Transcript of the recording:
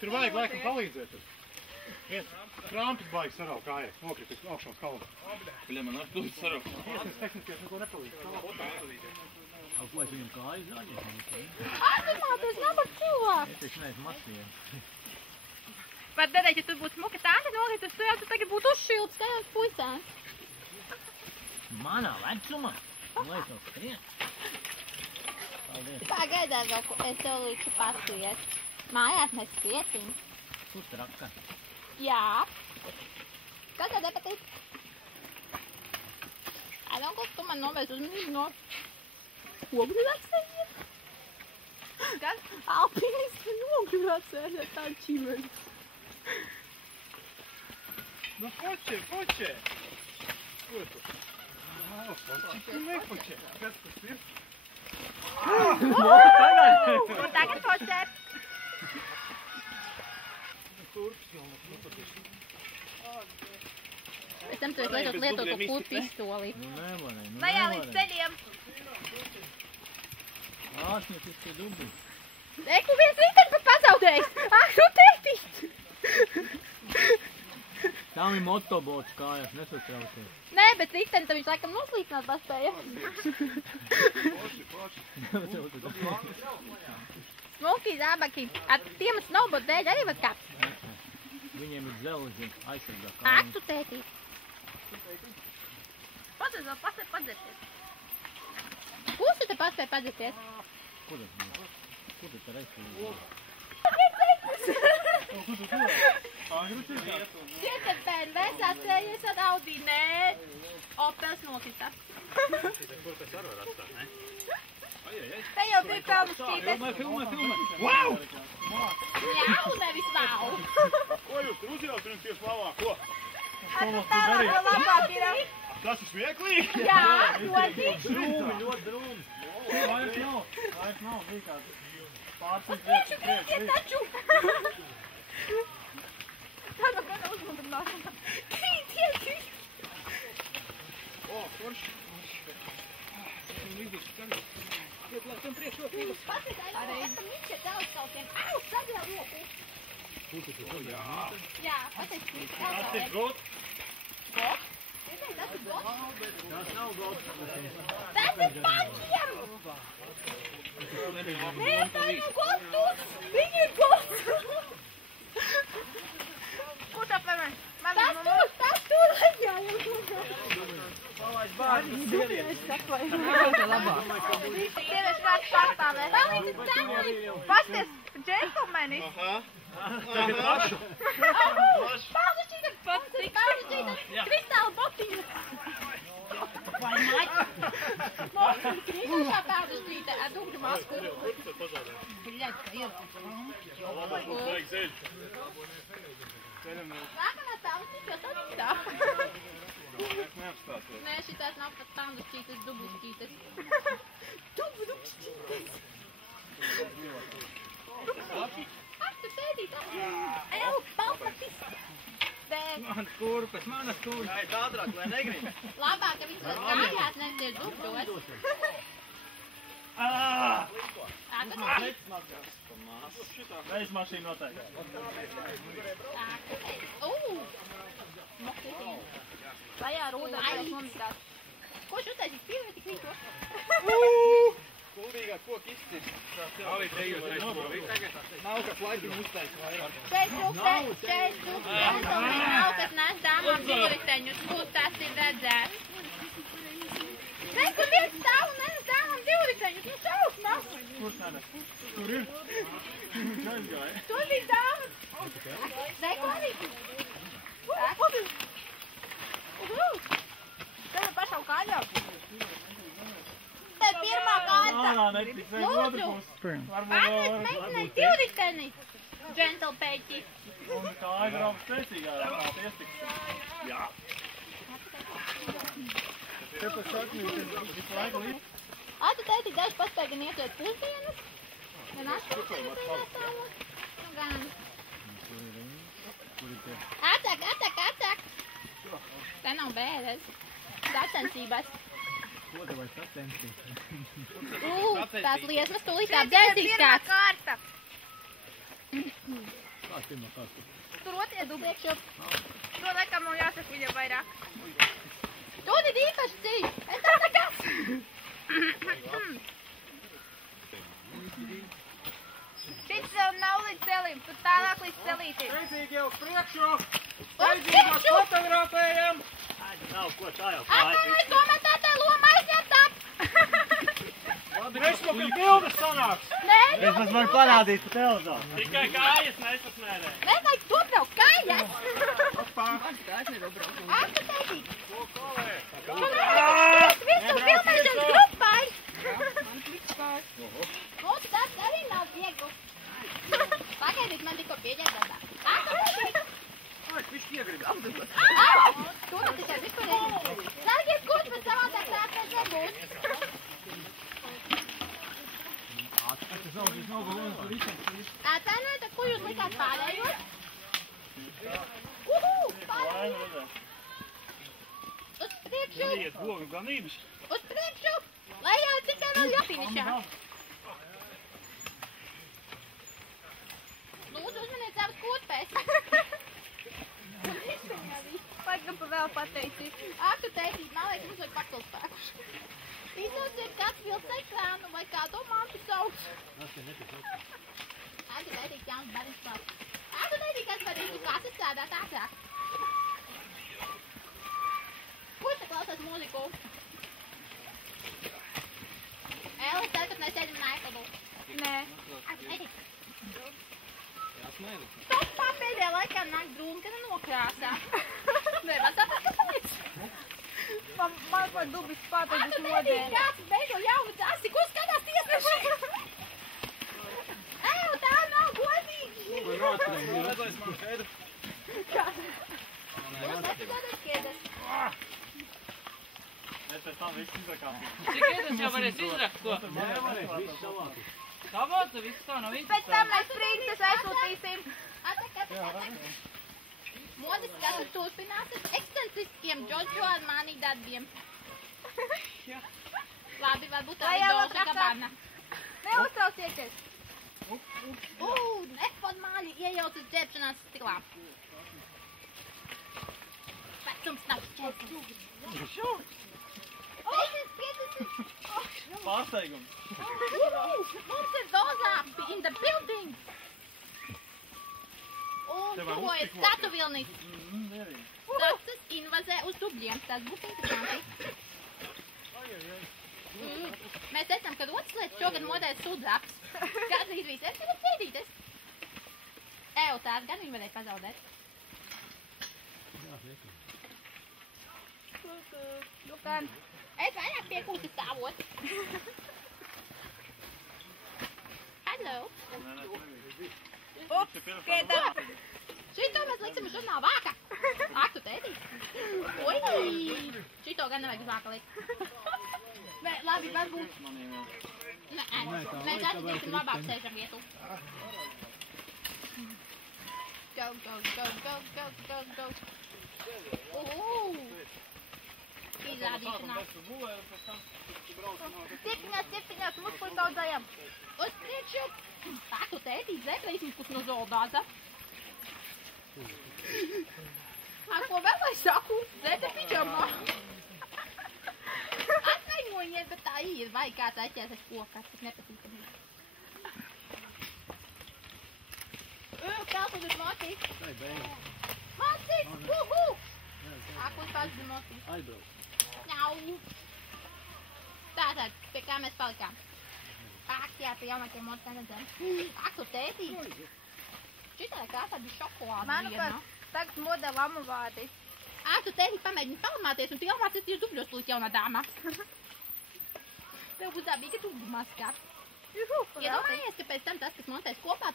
Tur vajag laikam palīdzēt. Viens krampis baigs saraukt kājai, nokrita augšā uz kalnu. Bļa, man ar tūs saraukt. Tas tehniskais neko nepalīdz. A ko es viņam kāju zaļies? Aizdomāties, nabaga cilvēku. Es taču neesmu masīvi. Var darīt, ja tu būtu smuka tāda nolītus, tu jau tu tagad būtu uzšilds tajās puisēm. Manā vecumā? Lai tev skrien. Paldies. Pagaidām vēl, es tev līdzi paskriet. Mājās mēs skrietim. Tu traka. Jā. Kas tev nepatīk? Aļonko, tu man novērst uz mīļu no... Ogļu racējiet? Kas? Alpinisti ogļu racējiet, tā čimeri. Nu, poče! Ko tu? Tu nepoče. Kas tas ir? Un tagad poče. Pēc tam tu esi lietot to kūtu pistoli. Nevarēju. Lejā līdz ceļiem. Āsnieks ir tie dubļi. Eku viens riteņi pat pazaudējis. Ak, nu tētīt. Tam ir motobots kājās, nesatraucies. Nē, bet riteņi tam viņš laikam noslīcināt paspēja. Smuki, zābaki. Ar tiem snowboard dēļ arī var kāpt. Viņiem ir dzelži aizsargā Ak, kājām. tu tētīt. Padzies vēl paspēj padzirties. Pusi te paspēj padzirties. Kur tas bija? Kur tas ir aizsargā? Šķiet, BMW sasējies ar Audi, nē. Opels nokrita. Te jau bija pelnu šķīpes. Filmē. Wow! Jau, nevis vau. Ko jūs tur uzjāt pirms tieši lavā? Ko? Ar tu tālāk vēl labāk ir. Tas ir smieklīgi? Jā, ļoti. Drūmi, ļoti drūmi. Vairs nav, vienkārši. Priekšu krītiet taču. Tāda gan uzmundrināšana. Krītiet. O, forši. Paskatāj, arī esam viņš ir daudz kautiem. Au, sadēl roku. Jā, pateicu. Tas ir grot. Gots? Tas ir gots. Tas nav gods. Tas ir pakiem. Nē, tā ir gotus. Viņi ir gots. Ko tā pēmēn? Tas tur leģā jau. Palaid bārņas sievietes. Sievietes kāds pārstāvē. Palīdzi cenīt. Pasties, džentlmenis. Aha. Tagad pašu. Pauzi šķīta. Kristāla botiņa. Vai maļ? Mūsu krīšā pauzi šķīta. Ar dugļu masku. Bļaļ, ka ir. Nākamā pauzi šķīta. Tā. Nē, šitās nav pat pandu šķītas, dubļu šķītas. Dubļu šķītas. Ak, tu tēdīt, Eju, palpatis. Manas kurpes, manas kurpes. Jāiet ātrāk, lai negrib. Labāk, ka viņš var kājās, nevis tie dubļos. Reiz mašīna noteikti. Lajā rūdā vēl nomistrās. Ko viņš uztaisīs pirmie tik rīkos? Kuldīgā koka izcīst. Nav, kas laikam uztais vairāk. Šeit trūkst. Nav, kas nes dāmām divriteņus. Kur tas ir redzēts? Nē, kur viens stāv un nes dāmām divriteņus. Nu, šausmas. Kurš nenes? Tur ir. Aizgāja. Tur bija dāmas. Nē, ko arī? Tev ir pašām kājām. Tev pirmā kārta. Ārā netiks, vajag otru pusi. Atnes meitenei divriteni. Džentlpeķi. Un kā aizraugas spēcīgā, tā tiestiks. Jā. Tāpēc saku, visu laiku līdz. Tu tēti daži paspēj gan iet pusdienas. Gan astoņdienas iestāvot. Gan. Atāk. Tā nav bēres. Sacensības. Ko tev vajag sacensties? Tās liesmas tūlīt apdzēsīs kāds. Kā Kāds pirmā kārta? Tur otrie dubļi priekšā. To laikam man jāsaka viņam vairāk. Tur ir īpaši dzīvi. Es tā nekas. Šis nav līdz celim. Tur tālāk līdz celītiem. Reizīgi jau uz priekšu! Uz priekšu! Fotografējam! Nav, ko tā jau Atpakaļ komentētāja loma aizņemtā. Mēs mums ir bildes sanāks! Nē, Es mums varu parādīt pa televizoru. Tikai kājas nesasmērē. nevajag tobraukt kājas. Oppā! Aktu teikīt. Visu filmēšanas grupai. Mūsu darbs arī nav viegls. Pagaidīt, man tikko pieņem darbā. Aktu teikīt. Ai, višķi iegrib! To man tikai vispārīgi. Sargiet kurš, bet savādāk tāpēc nebūs. Atvainojiet, ko jūs likāt pārējos? Pārējos! Uz priekšu! Iet gogu ganības. Uz priekšu! Lai jau tikai vēl jāfinišā! Lūdzu, uzmaniet savas kurpēs! Pagaidām pa vēl pateicīt. Ak, tu teicīt, man liekas, mums vajag pakulspēkus. Izlauciet kāds vilts ekrānu vai kādu mātu sauc. Ak, tu teicīt, jauns bērns sauc. Ak, tu teicīt, kas varētu kāds strādāt ātrāk. Kurš te klausās mūziku? Elis, tad, kad mēs sēdam iPadu. Nē. Ak, tu teicīt. Stopā pēdējā laikā nāk drūmi, kad nokrāsā. Nevar saprast, kāpēc? Man par dubis pārpēc Ak, tu teicīt, kāds beidzo jaunu dzasi, ko skatās tieši? Eju, tā nav godīgi. Redzēs man skaidru! Jūs nesagadāt skiedas. Mēs pēc tam visu izrakāsim. Cik ēdas jau varēs izrakt to? Viss savāds. Savāca, viss tā nav Pēc tam mēs princes aizsūtīsim. Attek. Modes skatu turpināsies ekscentriskiem Džodžo Armani darbiem. Labi, varbūt Lai arī jau Dolce atraktā. Gabbana. Neuztraucieties. Neformāli iejaucas ģērbšanās stilā. Vecums nav šķērslis. 50. Pārsteigums. Mums ir dozā in the building. Un Tev var tuvojas uztikot. statu vilnis. Taksas invazē uz dubļiem. Tas būs interesanti. Mēs teicām, ka otrs lietas šogad modē sudraps. Gandrīz visiem tagad cīdīties. Eju, tās gan viņi varēja pazaudēt. Lukan. Es vairāk pie kūtas stāvot. Hello. Ups, skaitā. Šito mēs liksim uz žurnālu vāka. Ak, tu tētī. Oi. Šito gan nevajag uz vāka likt. Labi, varbūt. Nē, mēs atradīsim labāk sēžam vietu. Go. Izrādīšanās. Stipiņās, muskuļu daudzajam. Uz priekšu. Ak, tu tētī, zebrīsim, kurš no zoldāza. Ar ko vēl es saku? Zete pižamā. Atvainojiet, bet tā ir. Vai kāds aizķēsas kokā, tas nepatīkami. Kāds uz motīs? Motīs! Uhu! Ak, uz pats uz motīs. Aizbrauc. Ņau! Tātad, pie kā mēs palikām? Ak, jā, pie jaunākiem motiem redzēm. Ak, tu tētī! Šitā krāsā bija šokolāde. Manuprāt, tagad modē lamu vārdi. Ak, tu tētī pamēģini palamāties, un tu ielmācies tieši dubļos tūlīt jaunā dāmā. Tev būs dabīgi, ka tu maskāt. Juhu, Iedomājies, ka pēc tam tas, kas montēs kopā,